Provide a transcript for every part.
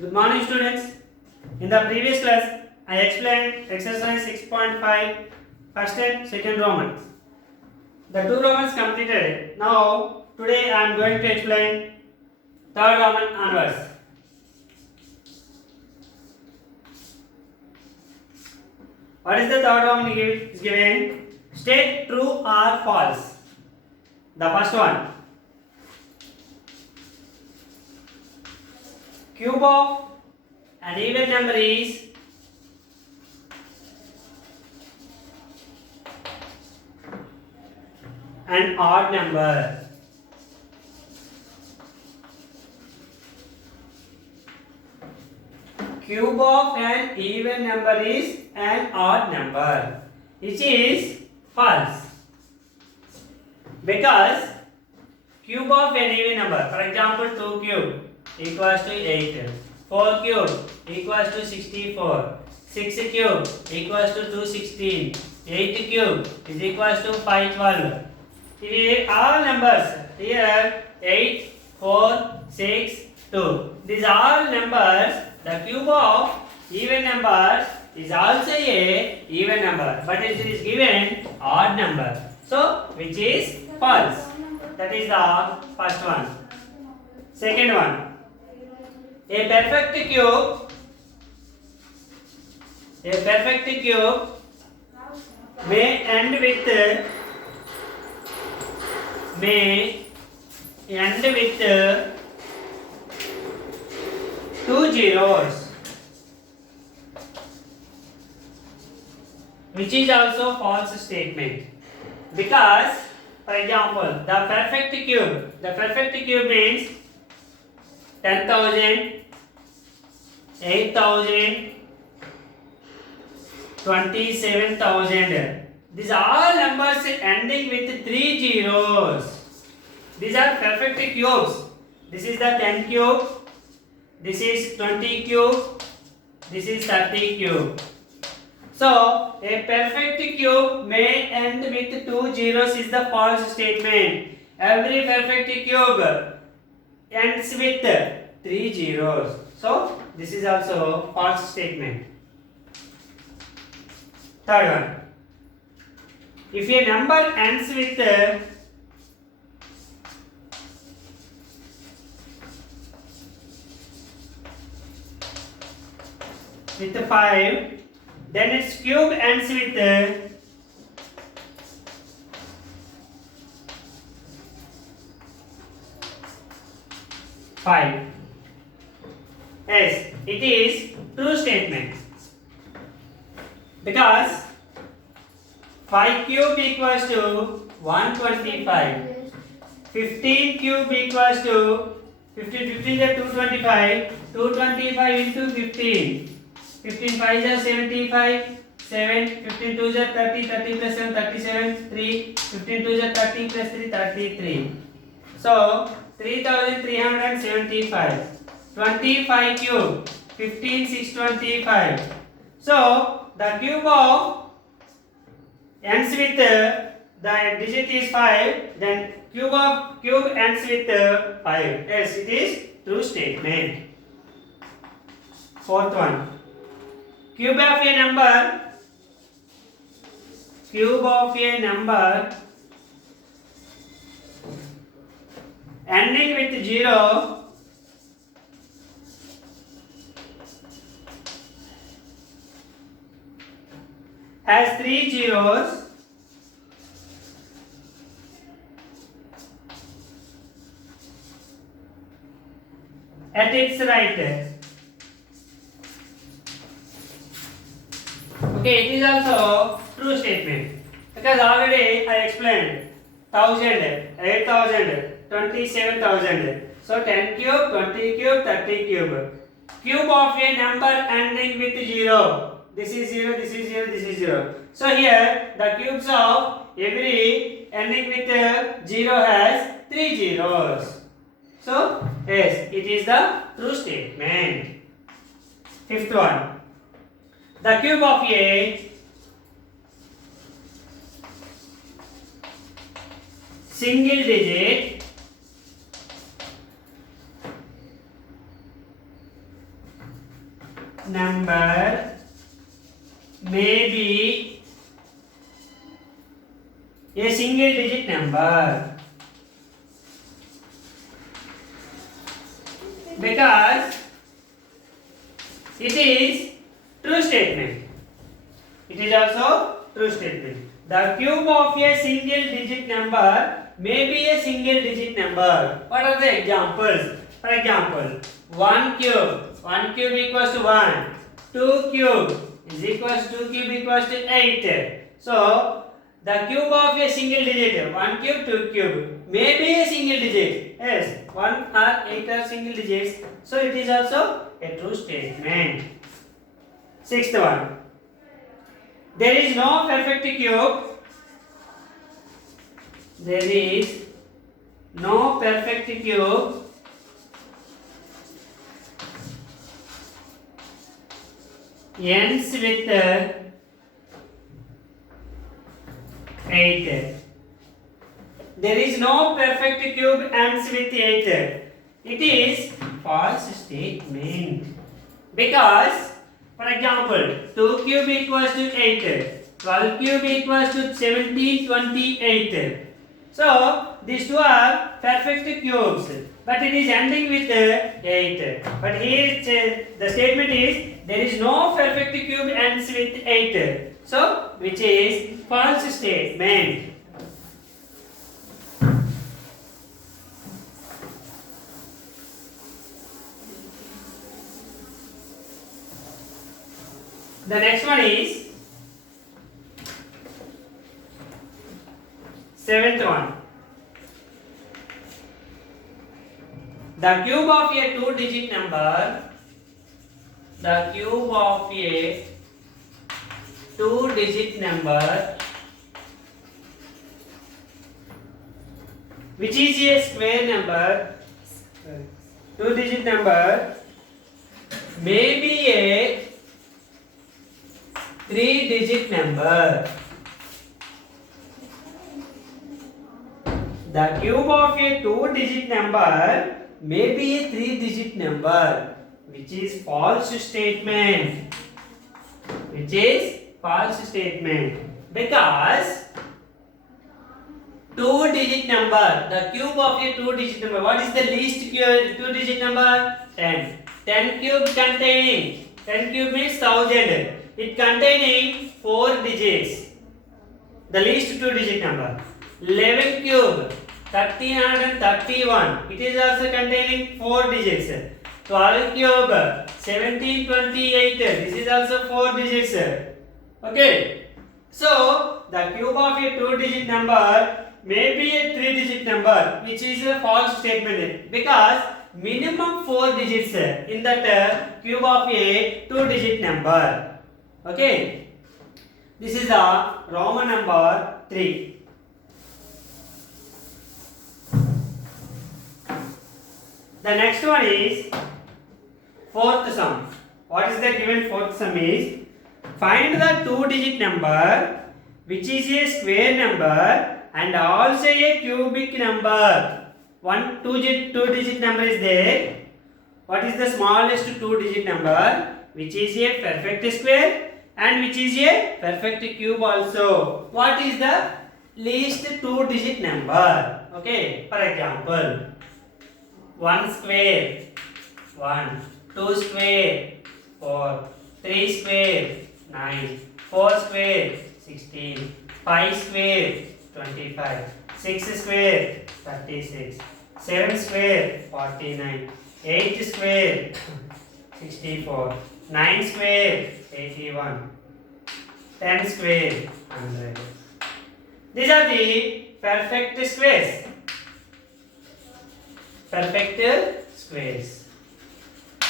Good morning, students. In the previous class, I explained exercise 6.5, first and second Roman. The two Romans completed. Now, today I am going to explain third Roman onwards. What is the third Roman is given? State true or false. The first one. Cube of an even number is an odd number. Cube of an even number is an odd number, which is false. Because cube of an even number, for example 2 cube equals to 8, 4 cube equals to 64, 6 cube equals to 216, 8 cube is equals to 512. If all numbers here 8, 4, 6, 2, these all numbers, the cube of even numbers is also a even number, but it is given odd number, so which is false. That is the first one. Second one. A perfect cube may end with two zeros, which is also false statement. Because, for example, the perfect cube means 10,000, 8,000, 27,000. These are all numbers ending with 3 zeros. These are perfect cubes. This is the 10 cube. This is 20 cube. This is 30 cube. So, a perfect cube may end with 2 zeros is the false statement. Every perfect cube ends with 3 zeros. So, this is also false statement. Third one. If a number ends with 5, then its cube ends with 5. Yes, it is true statement. Because 5 cube equals to 125. 15 cube equals to 15 is 225. 225 into 15. 15 5 is 75. 7. 15 2 is 30. 30 plus 7 37. 3. 15 2 is 30 plus 3 33. So 3375. 25 cube. 15 625. So the cube of ends with the digit is 5, then cube ends with 5. Yes, it is true statement. Fourth one. Cube of a number ending with 0 has 3 zeros at its right. Okay, it is also true statement. Because already I explained 1000, 8000, 27,000. So 10 cube, 20 cube, 30 cube. Cube of a number ending with 0. This is 0, this is 0, this is 0. So here the cubes of every ending with 0 has 3 zeros. So yes, it is the true statement. Fifth one. The cube of a single digit number may be a single digit number because it is true statement. It is also true statement. The cube of a single digit number may be a single digit number. What are the examples? For example, 1 cube equals to 1. 2 cube is equals to 2 cube equals to 8. So, the cube of a single digit, 1 cube, 2 cube, may be a single digit. Yes, 1 or 8 are single digits. So, it is also a true statement. Sixth one. There is no perfect cube. There is no perfect cube ends with 8. There is no perfect cube ends with 8. It is false statement. Because, for example, 2 cube equals to 8. 12 cube equals to 1728. So, these two are perfect cubes. But it is ending with 8. But here the statement is there is no perfect cube ends with 8. So, which is false statement. The next one is seventh one. The cube of a two-digit number. The cube of a two-digit number, which is a square number, two-digit number, may be a three-digit number. The cube of a two-digit number may be a three-digit number, which is false statement. Which is false statement. Because two-digit number, the cube of a two-digit number. What is the least two-digit number? 10. 10 cube containing. 10 cube means 1000. It containing 4 digits. The least two-digit number. 11 cube, 1331. It is also containing 4 digits. 12 cube, 1728. This is also 4 digits. Okay. So, the cube of a two-digit number may be a three-digit number, which is a false statement. Because minimum 4 digits in that cube of a two-digit number. Okay. This is the Roman number 3. The next one is fourth sum. What is the given fourth sum is? Find the two-digit number which is a square number and also a cubic number. One two-digit number is there. What is the smallest two-digit number? Which is a perfect square and which is a perfect cube also. What is the least two-digit number? Okay, for example, 1 square, 1, 2 square, 4, 3 square, 9, 4 square, 16, 5 square, 25, 6 square, 36, 7 square, 49, 8 square, 64, 9 square, 81, 10 square, 100. These are the perfect squares. Perfect squares.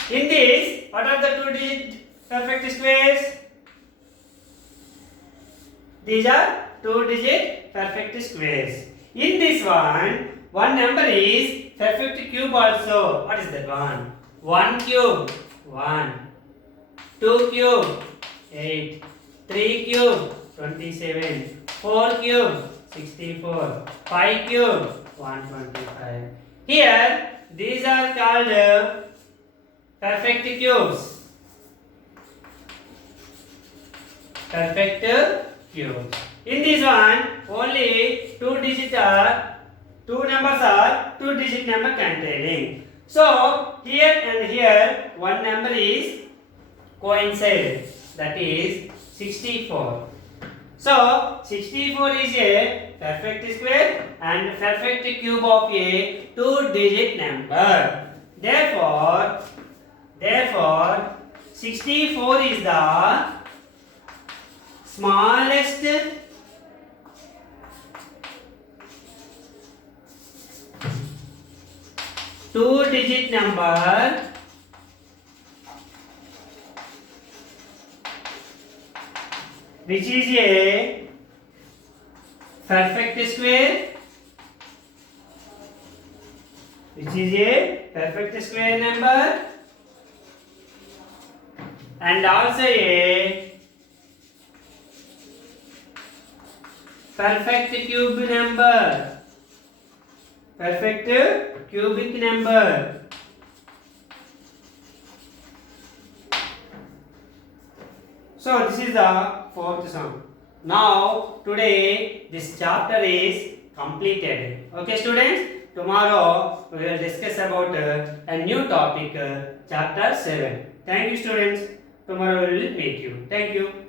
In this, what are the two-digit perfect squares? These are two-digit perfect squares. In this one number is perfect cube also. What is that one? 1 cube, 1. 2 cube, 8. 3 cube, 27. 4 cube, 64. 5 cube, 125. Here, these are called perfect cubes. perfect cube. In this one, only two numbers are two-digit number containing. So here and here, one number is coincide. That is 64. So 64 is a perfect square and perfect cube of a two-digit number. Therefore, 64 is the smallest two-digit number which is a perfect square, number and also a perfect cube number, perfect cubic number. So this is the fourth sum. Now today this chapter is completed. Okay students, tomorrow we will discuss about a new topic, chapter 7. Thank you students. Tomorrow we will meet you. Thank you.